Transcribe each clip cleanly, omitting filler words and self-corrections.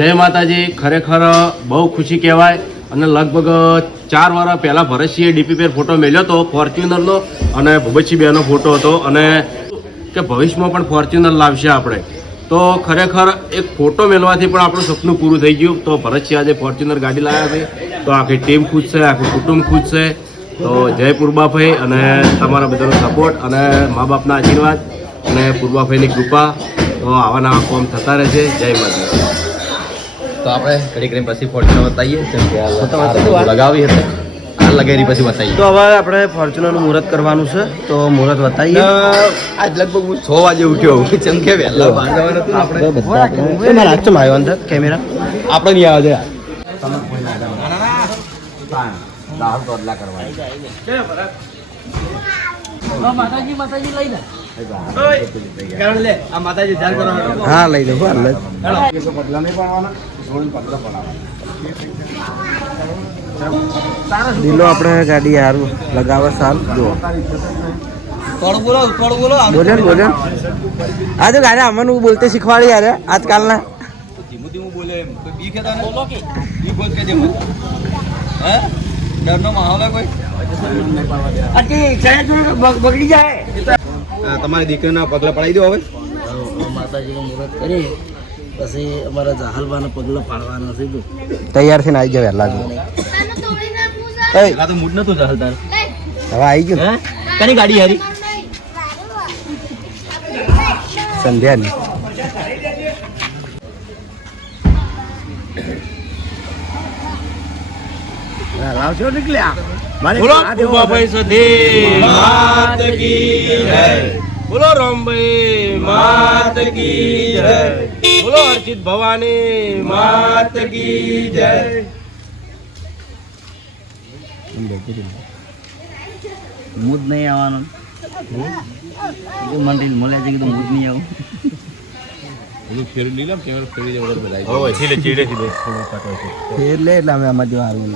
જય માતાજી. ખરેખર બહુ ખુશી કહેવાય. અને લગભગ 4 વર્ષ પહેલાં ભરતસિંહે ડીપી પર ફોટો મેળ્યો હતો ફોર્ચ્યુનરનો, અને ભૂપતસિંહ બેનો ફોટો હતો, અને કે ભવિષ્યમાં પણ ફોર્ચ્યુનર લાવશે આપણે. તો ખરેખર એક ફોટો મેળવાથી પણ આપણું સપનું પૂરું થઈ ગયું. તો ભરતસિંહ આજે ફોર્ચ્યુનર ગાડી લાવ્યા છે, તો આખી ટીમ ખુશ છે, આખું કુટુંબ ખુશ છે. તો જય પૂર્બાભાઈ, અને તમારા બધાનો સપોર્ટ અને મા બાપના આશીર્વાદ અને પૂર્બાભાઈની કૃપા. તો આવા નવા કોમ થતા રહેશે. જય માતા. તો આપણે ઘડી ઘડી પછી ફોર્ચ્યુનર બતાવીએ, જેમ કે લગાવી હતી આ લગાવી પછી બતાવીએ. તો હવે આપણે ફોર્ચ્યુનરનું મુહૂર્ત કરવાનું છે, તો મુહૂર્ત બતાવીએ. આજ લગભગ હું 6 વાગે ઉઠ્યો, જેમ કે વહેલા બાંધવાનું હતું આપણે બધા હાથમાં આવ્યો અંદર કેમેરા આપણે નહીં આવે છે. હા લઈ દઉં દિલો આપણે ગાડી સારું લગાવે સારું જો બોલો બોલો આ તો ગાડી અમને બોલતે શીખવાડી યાર આજકાલના બગડી જાય. તમારી દીકરીના પગલા પડાવી દો હવે. માતાજીનું મુહૂર્ત કરી પછી અમારા જાહલવાના પગલા પાડવાના છે. તૈયાર થઈને આવી જાવ વહેલા જો. તો મૂડ નતું ચાલતા. હવે આવી ગયું. કની ગાડી હારી સંધ્યાની લાવશો નીકળ્યા. બોલો પૂર્વાભાઈ સધી માત કી જય. બોલો રામભાઈ માત કી જય. બોલો અર્ચિત ભવાની માત કી જય. મૂડ નહીં આવવાનું મંડી મળ્યા છે, કીધું મૂડ નહીં આવું. ફેર લે એટલે અમે આમાં જો સારું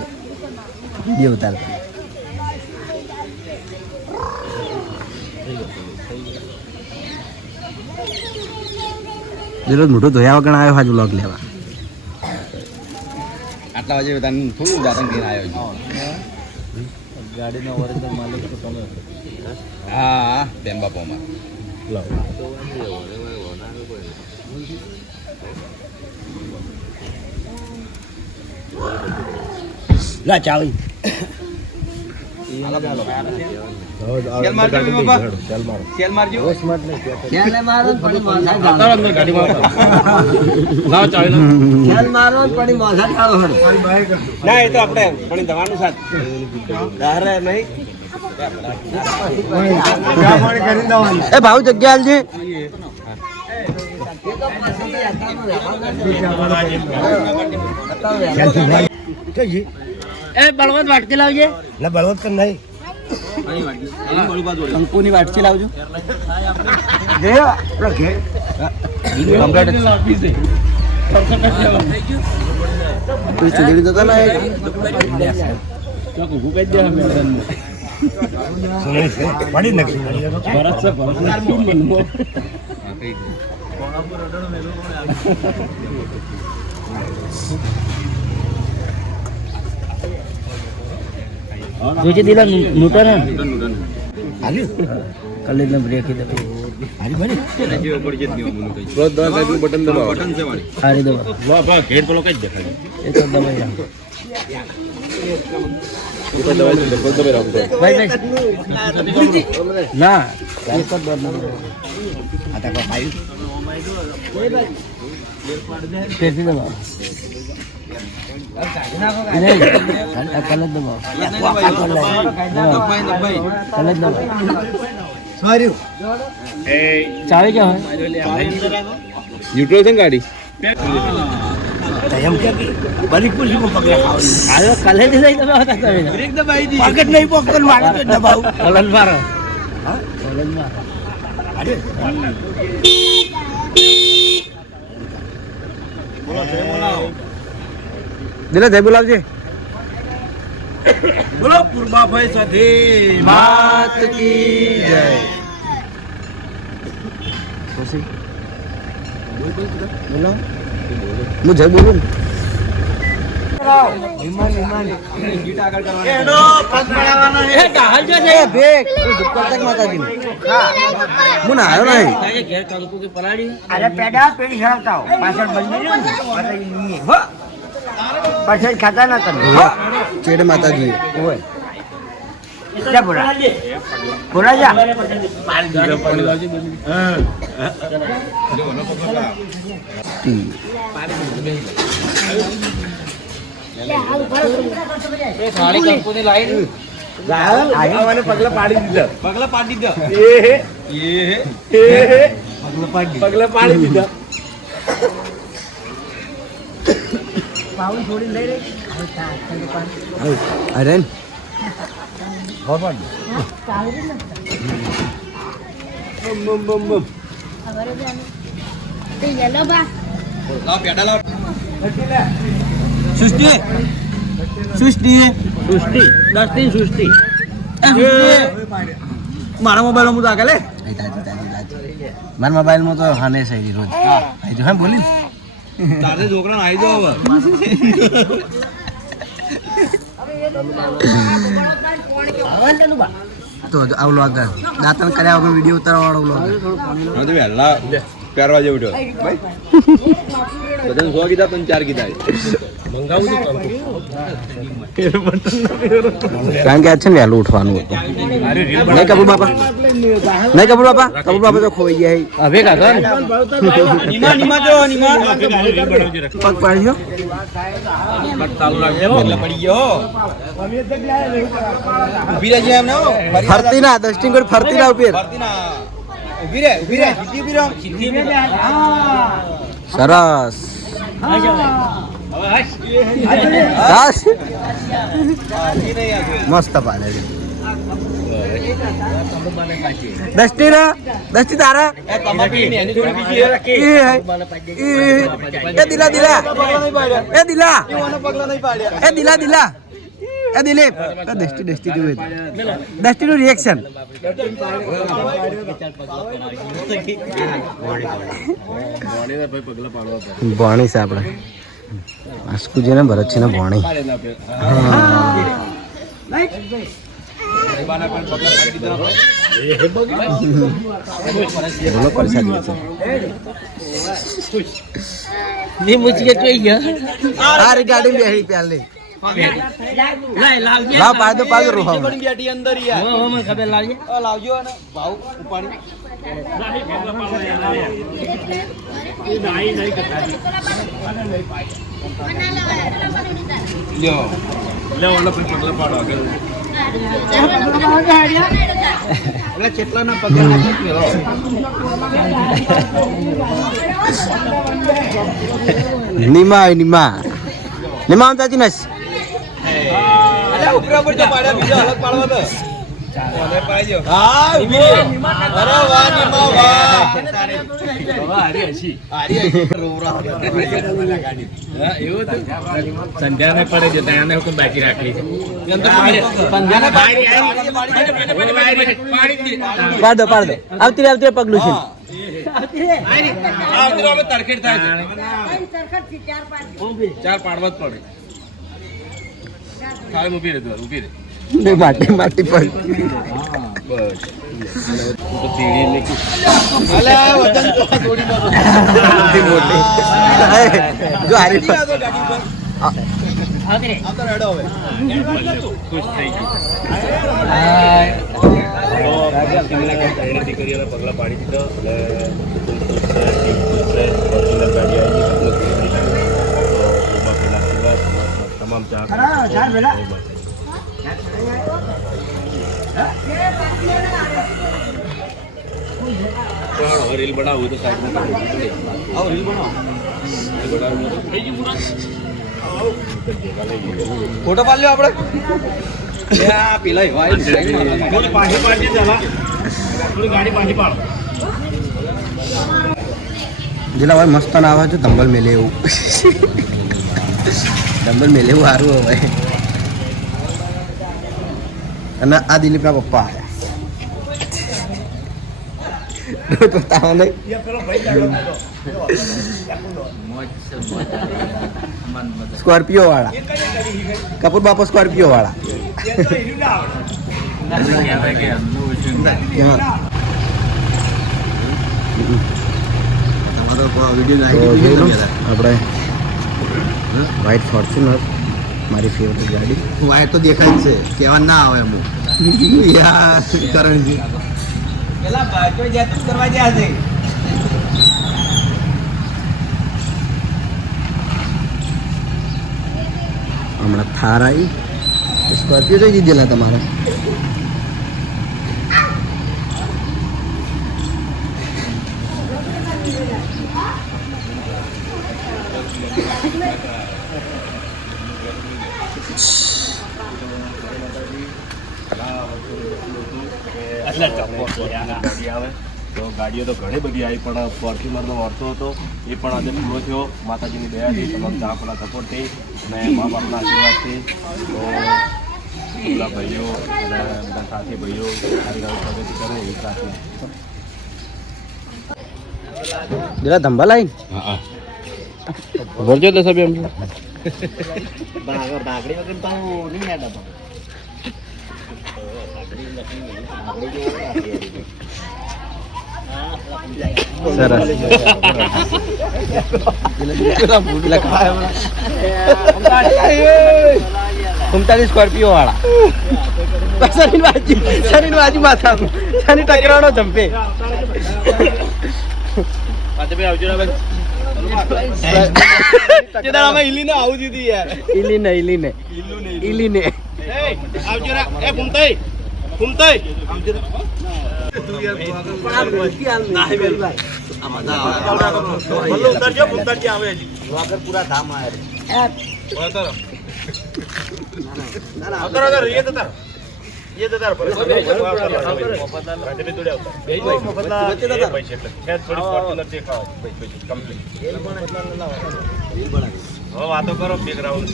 વિડીયો ઉતારતા. દિલો મોટું ધોયા વગર આવ્યો હાજ વ્લોગ લેવા. આટલા વાગે બધાને થોડું દાતન કરીને આવ્યો. ગાડીનો ઓરિજિનલ માલિક તો તમે. હા બેમ્બાપોમાં લા ચાવી એ ભાવ જગ્યા છે. એ બળવંત વાટકી લાવજે. બળવંત કર નહીં શંકુની વાટકી લાવજો. જોજે દિલા નૂટન કલેજ ને બ્રેક દે બટન દબાવો. હારી દો ઘેર પેલો કઈ દેખાય એ તો દબાઈ રાખ ભાઈ ના એક જ દર ના ફેરથી દબાવો. ચાવી ક્યાં હોય ન્યુટ્રલ છે ને ગાડી. કાલે નહીં પોકન મારો દિલા જય બોલાવજે. બોલો પૂર્વાભાઈ સધી માત કી જય. બોલો હું જય બોલું હું નાયો નહીં અરે પેડા પેડી ખરાબતા હો પાછળ બંધ હો પાછળ ખાતા ના તમે ચેડ માતાજી ઓય જા બોલા બોલા જા પગલા પાડી દીધા પગલા પાડી દીધા અરે સૃષ્ટિ સૃષ્ટિ સૃષ્ટિ મારા મોબાઈલ માં મુદા કાલે મારા મોબાઈલમાં તો હાને છે રોજ આઈ જો હે બોલી તારે છોકરા આવી જાવ હવે તો આવલો આગળ દાંતણ કર્યા વગર વિડીયો ઉતારવાળો વ્લોગ હું તો વહેલા પહેરવા જેવું ઉઠ્યો ભાઈ બધાને 100 કીધા પણ 4 કીધા કારણ કે આજ છે ને વહેલું ઉઠવાનું હતું નહીં કપૂર બાપા કપૂર બાપા તો ખોઈ ગયા હવે કાકા પગ પાડ્યો ફરતી ના દસ્ટિંગ કોઈ ફરતી ના ઉપર સરસ મસ્ત પાડે દસ્તી તારા દિલીપ દસ્તી જોયું દસ્તી નું રિએક્શન ભણી છે આપણે આસ્કુજી ને ભરત છે ને ભણી બોલો પરસાદ ની મુચકે જોઈ ગયા આ ગાડી બેહી પ્યાલે લાવ પાડ દો રોહા બેટી અંદર યાર હો મને ખબર લાવજે લાવજો ને ભાવ ઉપાડી કેટલાના પગલા નિમા ચાચી નસ ઉપર ઉપર તો પાડ્યા બીજો અલગ પાડવા તો ઓને પાડજો હા ઉભી અરે વાહ નિમા વાહ હારી હસી રોવરા ગાડી હા એવું તો સંધ્યાને પડે છે ત્યાંને હુકમ બાકી રાખી છે સંધ્યાને પાડી પાડ દો આવતી પગલું છે આવતી અમે તરખેડ થાય છે ચાર પાડવા જ પડે ખાલી ઊભી રહે માટી પર બસ તો તીડી લેકી અલા વજન તો થોડી મોટી જો હારી પર આવતી રે આ તો રેડો હવે ખુશ થઈ ગઈ દીકરીઓને પગલા પાડી દીધો તમામ રીલ બનાવું તો સાઈડમાં રીલ બનાવો ફોટો પાડ લ્યો આપણે પેલા જેલા ભાઈ મસ્ત ના આવે છે દંબલ મેલે એવું સારું હવે અને આ દિલીપના પપ્પા આવ્યા સ્કોર્પિયો વાળા કપૂર બાપા સ્કોર્પિયો વાળા આપણે વ્હાઈટ ફોર્ચ્યુનર મારી ફેવરેટ ગાડી વાય તો દેખાય જ છે કેવા ના આવે અમુક યાર કરણજી પેલા બાજુ જાતું કરવા ગયા છે હમણાં થાર આવી સ્કોર્પિયો જોઈ દીધેલા તમારે ગાડી આવે તો ગાડીઓ તો ઘણી બધી આવી પણ ફોર્ચ્યુનરનો વર્તો હતો એ પણ આજે પૂરો થયો માતાજીની દયાથી તમામ ચાપના સપોર્ટથી અને મા બાપના આશીર્વાદથી તો બધા ભાઈઓ અને બધા સાથી ભાઈઓ સારી ગાડી પ્રગતિ કરે એવી પ્રાર્થના. જરા ધંબા લાઈન હા ભરજો તો સભ્ય એમ ભાગડી વગર તો નહીં યાદ સરસ સ્કોર્પિયો વાળા શરીર બાજુ માથા શની ટકરાણો જંપે આવું દીધી યાર ઇલીને પૂરા ધામ વાતો કરો બેકગ્રાઉન્ડ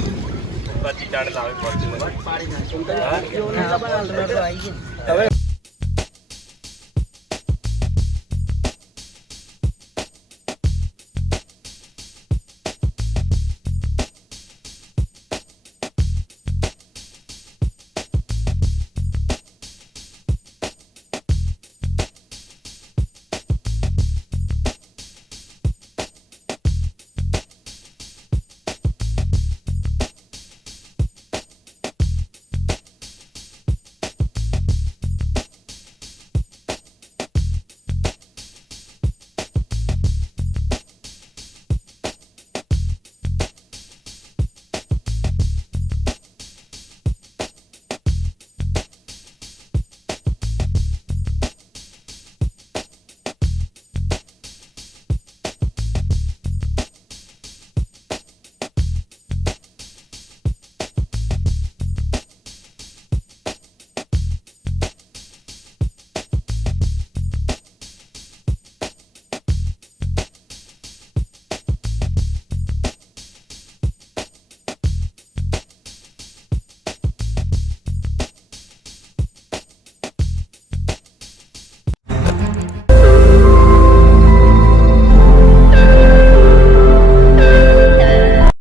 ચાડે લાવે